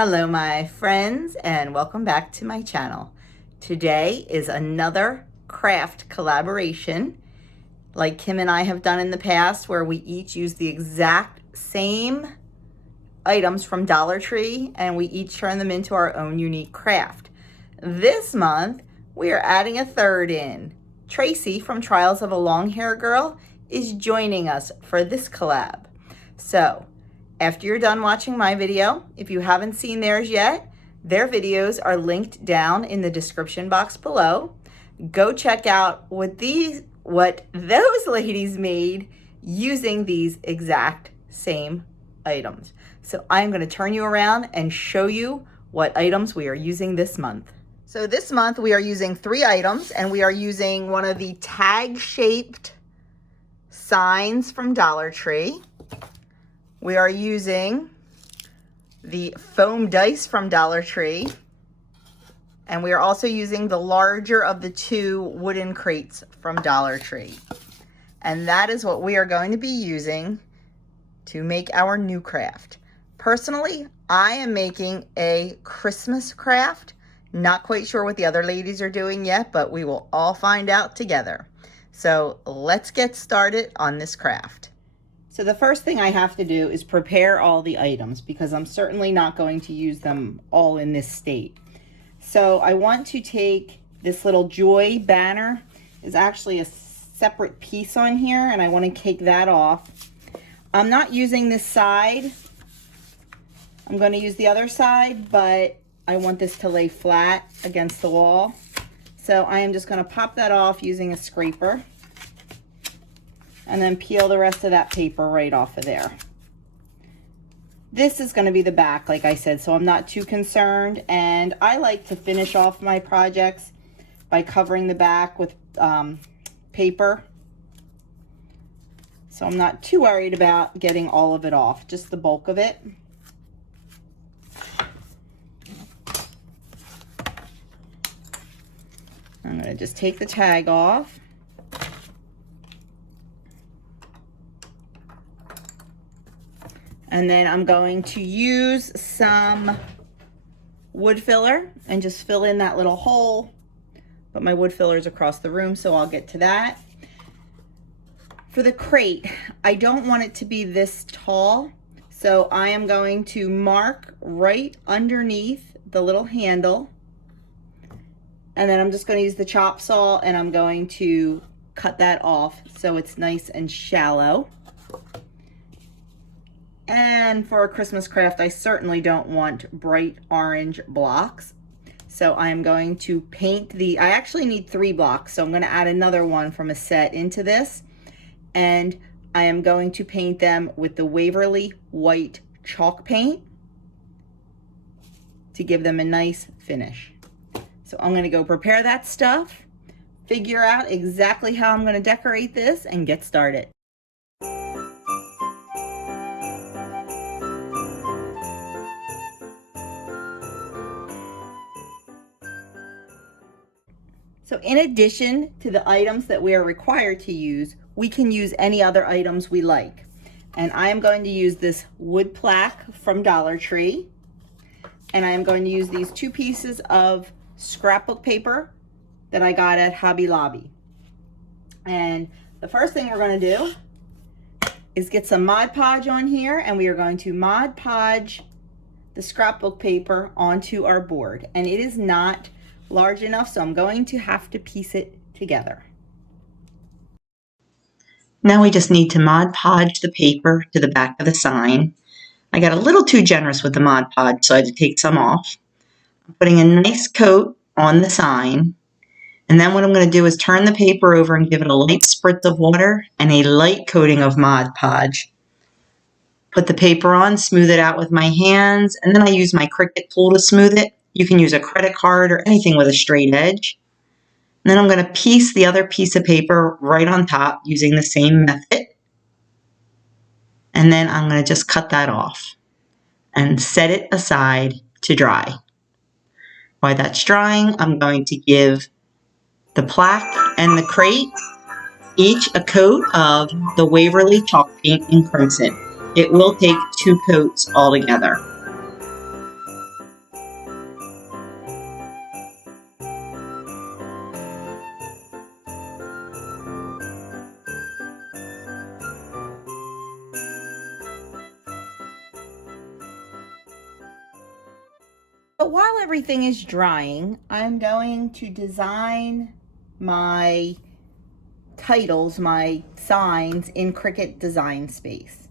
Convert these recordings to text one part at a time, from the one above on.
Hello my friends and welcome back to my channel. Today is another craft collaboration like Kim and I have done in the past, where we each use the exact same items from Dollar Tree and we each turn them into our own unique craft. This month we are adding a third in. Tracy from Trials of a Long Hair Girl is joining us for this collab. So after you're done watching my video, if you haven't seen theirs yet, their videos are linked down in the description box below. Go check out what those ladies made using these exact same items. So I'm going to turn you around and show you what items we are using this month. So this month we are using 3 items, and we are using one of the tag-shaped signs from Dollar Tree. We are using the foam dice from Dollar Tree, and we are also using the larger of the 2 wooden crates from Dollar Tree. And that is what we are going to be using to make our new craft. Personally, I am making a Christmas craft. Not quite sure what the other ladies are doing yet, but we will all find out together. So let's get started on this craft. So the first thing I have to do is prepare all the items, because I'm certainly not going to use them all in this state. So I want to take this little joy banner. Is actually a separate piece on here, and I want to take that off. I'm not using this side. I'm going to use the other side, but I want this to lay flat against the wall. So I am just going to pop that off using a scraper, and then peel the rest of that paper right off of there. This is going to be the back, like I said, so I'm not too concerned. And I like to finish off my projects by covering the back with paper. So I'm not too worried about getting all of it off, just the bulk of it. I'm going to just take the tag off. And then I'm going to use some wood filler and just fill in that little hole. But my wood filler is across the room, so I'll get to that. For the crate, I don't want it to be this tall, so I am going to mark right underneath the little handle. And then I'm just going to use the chop saw, and I'm going to cut that off so it's nice and shallow. And for a Christmas craft, I certainly don't want bright orange blocks. So I am going to paint I actually need 3 blocks, so I'm going to add another one from a set into this. And I am going to paint them with the Waverly white chalk paint to give them a nice finish. So I'm going to go prepare that stuff, figure out exactly how I'm going to decorate this, and get started. So in addition to the items that we are required to use, we can use any other items we like. And I am going to use this wood plaque from Dollar Tree. And I am going to use these 2 pieces of scrapbook paper that I got at Hobby Lobby. And the first thing we're going to do is get some Mod Podge on here, and we are going to Mod Podge the scrapbook paper onto our board. And it is not large enough, so I'm going to have to piece it together. Now we just need to Mod Podge the paper to the back of the sign. I got a little too generous with the Mod Podge, so I had to take some off. I'm putting a nice coat on the sign, and then what I'm going to do is turn the paper over and give it a light spritz of water and a light coating of Mod Podge. Put the paper on, smooth it out with my hands, and then I use my Cricut tool to smooth it. You can use a credit card or anything with a straight edge. And then I'm going to piece the other piece of paper right on top using the same method. And then I'm going to just cut that off and set it aside to dry. While that's drying, I'm going to give the plaque and the crate each a coat of the Waverly chalk paint in crimson. It will take 2 coats altogether. But while everything is drying, I'm going to design my titles, my signs in Cricut Design Space.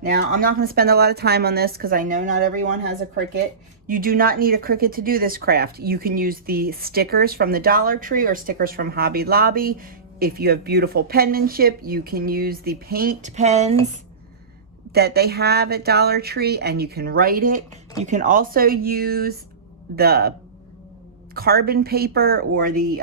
Now, I'm not going to spend a lot of time on this because I know not everyone has a Cricut. You do not need a Cricut to do this craft. You can use the stickers from the Dollar Tree or stickers from Hobby Lobby. If you have beautiful penmanship, you can use the paint pens that they have at Dollar Tree and you can write it. You can also use the carbon paper or the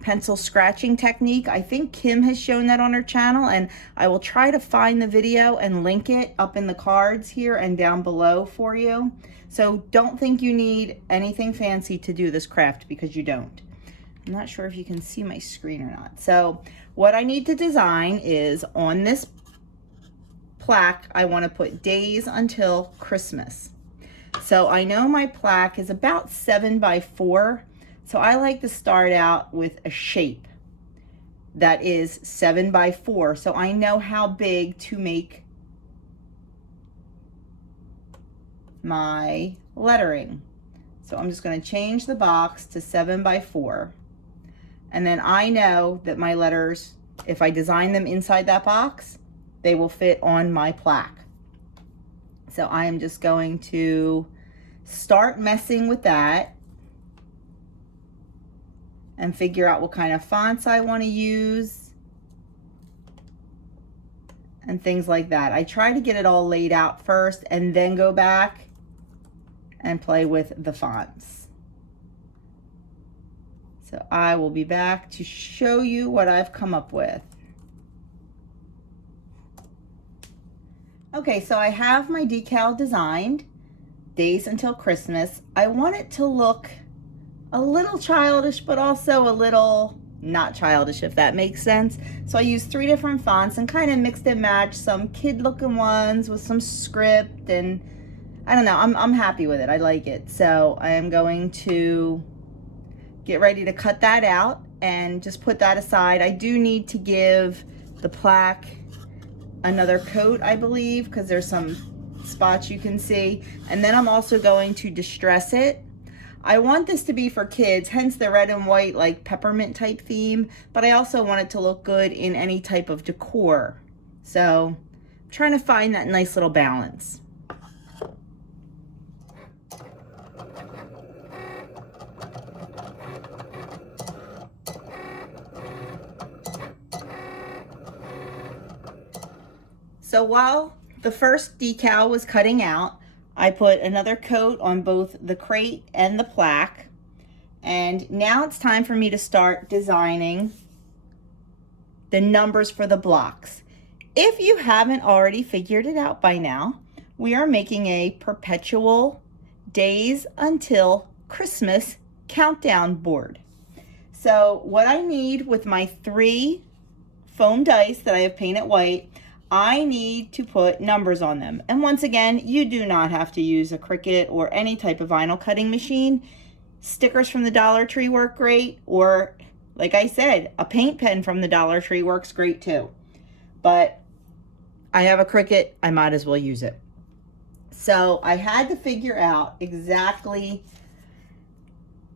pencil scratching technique. I think Kim has shown that on her channel, and I will try to find the video and link it up in the cards here and down below for you. So don't think you need anything fancy to do this craft, because you don't. I'm not sure if you can see my screen or not. So what I need to design is, on this plaque, I want to put days until Christmas. So I know my plaque is about 7 by 4. So I like to start out with a shape that is 7 by 4. So I know how big to make my lettering. So I'm just going to change the box to 7 by 4. And then I know that my letters, if I design them inside that box, they will fit on my plaque. So I am just going to start messing with that and figure out what kind of fonts I want to use and things like that. I try to get it all laid out first and then go back and play with the fonts. So I will be back to show you what I've come up with. Okay, so I have my decal designed, days until Christmas. I want it to look a little childish, but also a little not childish, if that makes sense. So I used 3 different fonts and kind of mixed and matched some kid-looking ones with some script, and I don't know, I'm happy with it. I like it. So I am going to get ready to cut that out and just put that aside. I do need to give the plaque another coat, I believe, because there's some spots you can see. And then I'm also going to distress it. I want this to be for kids, hence the red and white, like peppermint type theme, but I also want it to look good in any type of decor. So I'm trying to find that nice little balance. So while the first decal was cutting out, I put another coat on both the crate and the plaque. And now it's time for me to start designing the numbers for the blocks. If you haven't already figured it out by now, we are making a perpetual days until Christmas countdown board. So what I need with my 3 foam dice that I have painted white, I need to put numbers on them. And once again, you do not have to use a Cricut or any type of vinyl cutting machine. Stickers from the Dollar Tree work great, or like I said, a paint pen from the Dollar Tree works great too. But I have a Cricut, I might as well use it. So I had to figure out exactly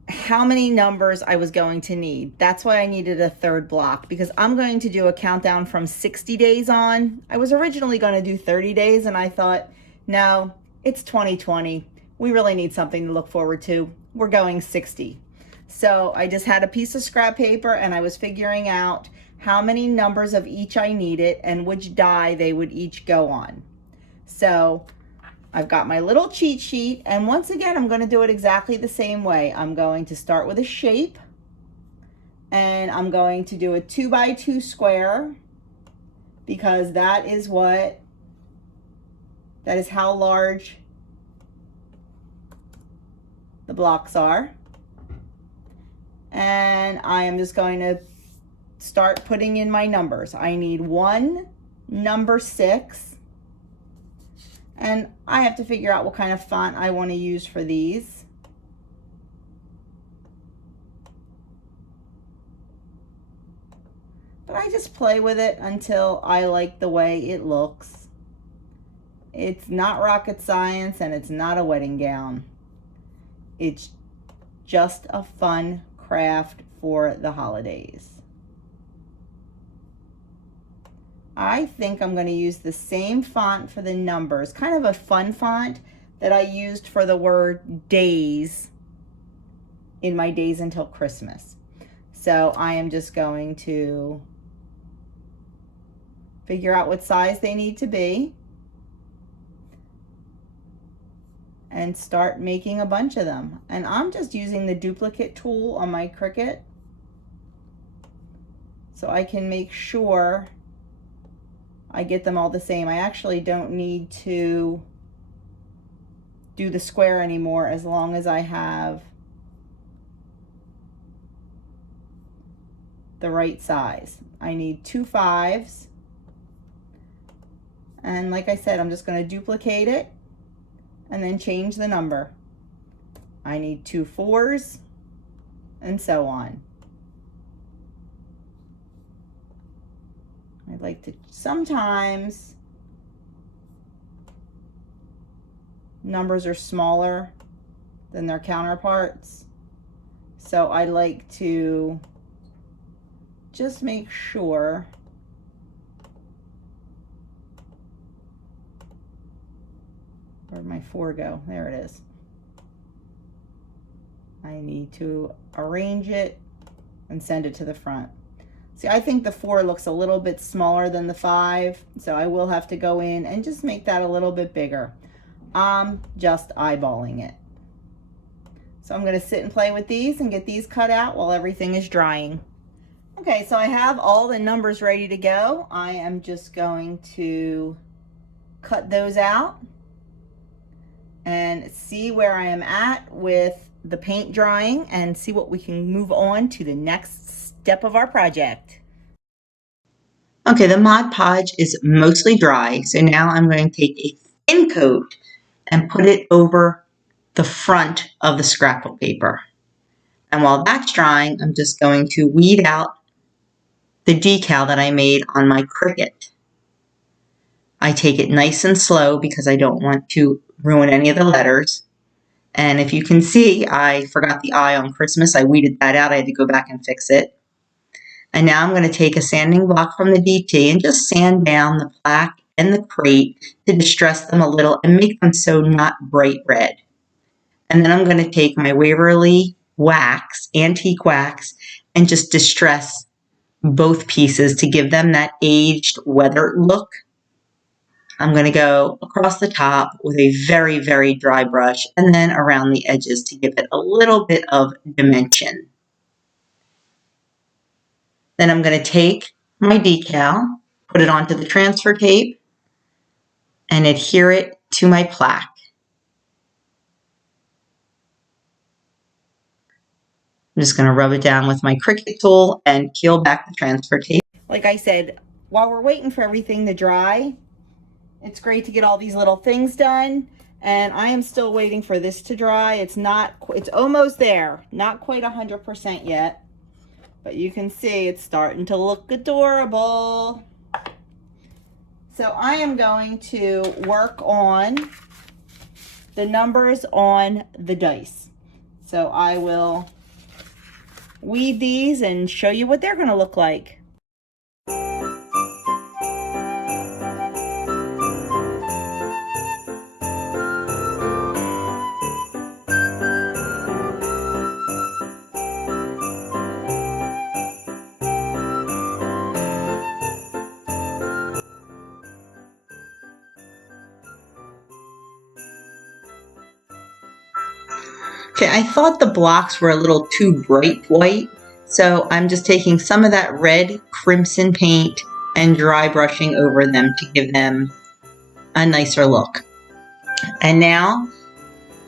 how many numbers I was going to need. That's why I needed a 3rd block, because I'm going to do a countdown from 60 days on. I was originally going to do 30 days, and I thought, no, it's 2020. We really need something to look forward to. We're going 60. So I just had a piece of scrap paper, and I was figuring out how many numbers of each I needed and which die they would each go on. So I've got my little cheat sheet, and once again, I'm going to do it exactly the same way. I'm going to start with a shape, and I'm going to do a 2 by 2 square, because that is how large the blocks are. And I am just going to start putting in my numbers. I need 1 number 6. And I have to figure out what kind of font I want to use for these. But I just play with it until I like the way it looks. It's not rocket science, and it's not a wedding gown. It's just a fun craft for the holidays. I think I'm going to use the same font for the numbers, kind of a fun font that I used for the word days in my Days Until Christmas. So I am just going to figure out what size they need to be and start making a bunch of them. And I'm just using the duplicate tool on my Cricut so I can make sure I get them all the same. I actually don't need to do the square anymore as long as I have the right size. I need 2 5s. And like I said, I'm just going to duplicate it and then change the number. I need 2 4s and so on. I'd like to, sometimes numbers are smaller than their counterparts. So I like to just make sure where'd my 4 go? There it is. I need to arrange it and send it to the front. See, I think the 4 looks a little bit smaller than the 5, so I will have to go in and just make that a little bit bigger. I'm just eyeballing it. So I'm going to sit and play with these and get these cut out while everything is drying. Okay, so I have all the numbers ready to go. I am just going to cut those out and see where I am at with the paint drying and see what we can move on to the next step of our project. Okay, the Mod Podge is mostly dry, so now I'm going to take a thin coat and put it over the front of the scrapbook paper. And while that's drying, I'm just going to weed out the decal that I made on my Cricut. I take it nice and slow because I don't want to ruin any of the letters. And if you can see, I forgot the I on Christmas. I weeded that out. I had to go back and fix it. And now I'm going to take a sanding block from the DT and just sand down the plaque and the crate to distress them a little and make them so not bright red. And then I'm going to take my Waverly wax, antique wax, and just distress both pieces to give them that aged, weathered look. I'm going to go across the top with a very, very dry brush and then around the edges to give it a little bit of dimension. Then I'm going to take my decal, put it onto the transfer tape, and adhere it to my plaque. I'm just going to rub it down with my Cricut tool and peel back the transfer tape. Like I said, while we're waiting for everything to dry, it's great to get all these little things done. And I am still waiting for this to dry. It's almost there. Not quite 100% yet. But you can see it's starting to look adorable. So I am going to work on the numbers on the dice. So I will weed these and show you what they're going to look like. Okay, I thought the blocks were a little too bright white, so I'm just taking some of that red crimson paint and dry brushing over them to give them a nicer look. And now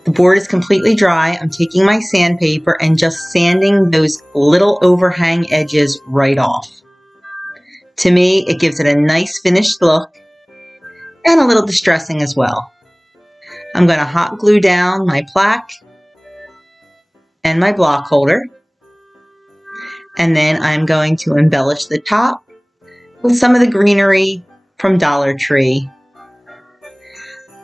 the board is completely dry. I'm taking my sandpaper and just sanding those little overhang edges right off. To me, it gives it a nice finished look and a little distressing as well. I'm going to hot glue down my plaque and my block holder, and then I'm going to embellish the top with some of the greenery from Dollar Tree.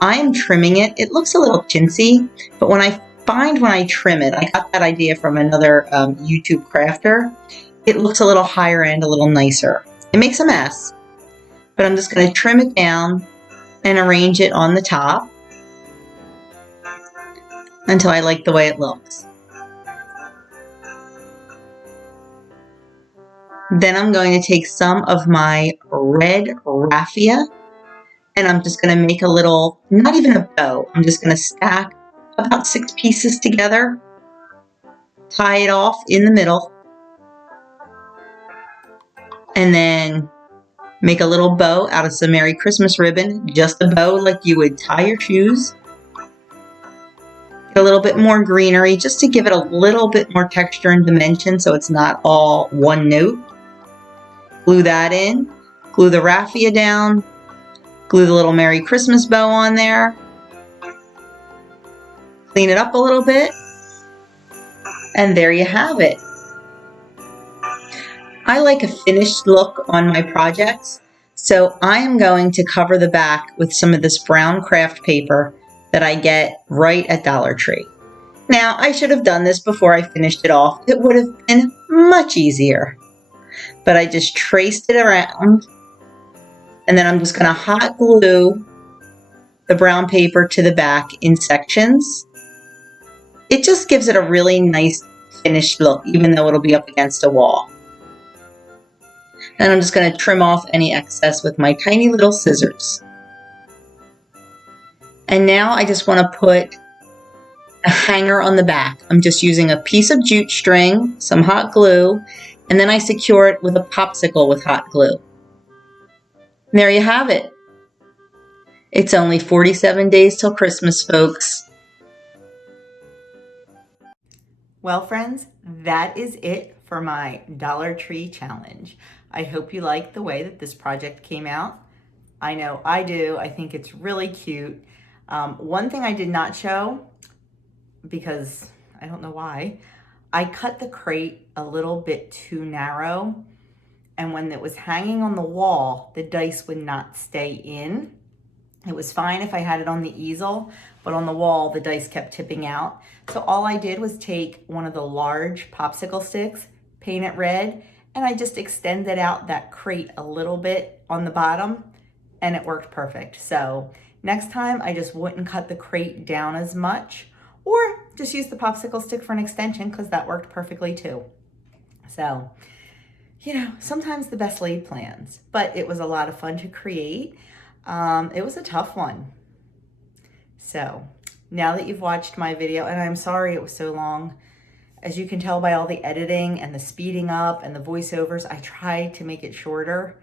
I am trimming it. It looks a little chintzy, but when I find when I trim it, I got that idea from another YouTube crafter, it looks a little higher end, a little nicer. It makes a mess, but I'm just going to trim it down and arrange it on the top until I like the way it looks. Then I'm going to take some of my red raffia and I'm just going to make a little, not even a bow, I'm just going to stack about 6 pieces together, tie it off in the middle, and then make a little bow out of some Merry Christmas ribbon, just a bow like you would tie your shoes. Get a little bit more greenery just to give it a little bit more texture and dimension so it's not all one note. Glue that in, glue the raffia down, glue the little Merry Christmas bow on there, clean it up a little bit, and there you have it. I like a finished look on my projects, so I am going to cover the back with some of this brown craft paper that I get right at Dollar Tree. Now, I should have done this before I finished it off. It would have been much easier, but I just traced it around, and then I'm just going to hot glue the brown paper to the back in sections. It just gives it a really nice finished look, even though it'll be up against a wall. And I'm just going to trim off any excess with my tiny little scissors. And now I just want to put a hanger on the back. I'm just using a piece of jute string, some hot glue, and then I secure it with a popsicle with hot glue. And there you have it. It's only 47 days till Christmas, folks. Well, friends, that is it for my Dollar Tree challenge. I hope you like the way that this project came out. I know I do. I think it's really cute. One thing I did not show, because I don't know why, I cut the crate a little bit too narrow, and when it was hanging on the wall, the dice would not stay in. It was fine if I had it on the easel, but on the wall, the dice kept tipping out. So all I did was take one of the large popsicle sticks, paint it red, and I just extended out that crate a little bit on the bottom, and it worked perfect. So next time, I just wouldn't cut the crate down as much, or just use the popsicle stick for an extension, because that worked perfectly too. So, you know, sometimes the best laid plans, but it was a lot of fun to create. It was a tough one. So now that you've watched my video, and I'm sorry it was so long, as you can tell by all the editing and the speeding up and the voiceovers, I tried to make it shorter.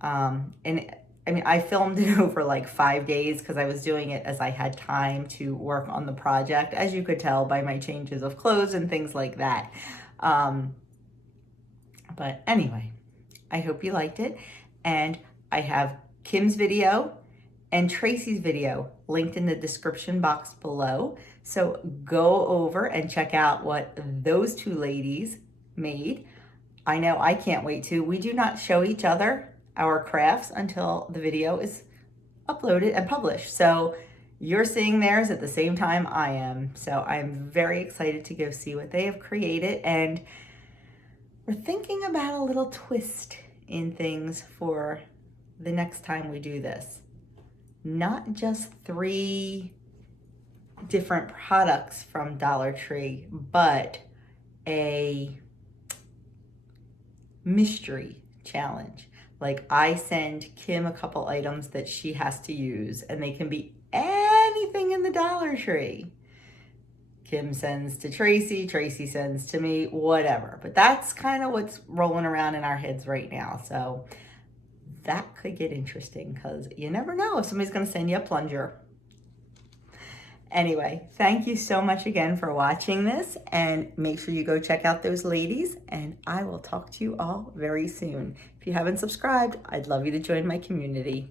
And I mean, I filmed it over like 5 days because I was doing it as I had time to work on the project, as you could tell by my changes of clothes and things like that. But anyway, I hope you liked it. And I have Kim's video and Tracy's video linked in the description box below. So go over and check out what those two ladies made. I know I can't wait to. We do not show each other our crafts until the video is uploaded and published. So you're seeing theirs at the same time I am. So I'm very excited to go see what they have created. And we're thinking about a little twist in things for the next time we do this. Not just 3 different products from Dollar Tree, but a mystery challenge. Like, I send Kim a couple items that she has to use, and they can be anything in the Dollar Tree. Kim sends to Tracy, Tracy sends to me, whatever. But that's kind of what's rolling around in our heads right now. So that could get interesting, because you never know if somebody's going to send you a plunger. Anyway, thank you so much again for watching this, and make sure you go check out those ladies, and I will talk to you all very soon. If you haven't subscribed, I'd love you to join my community.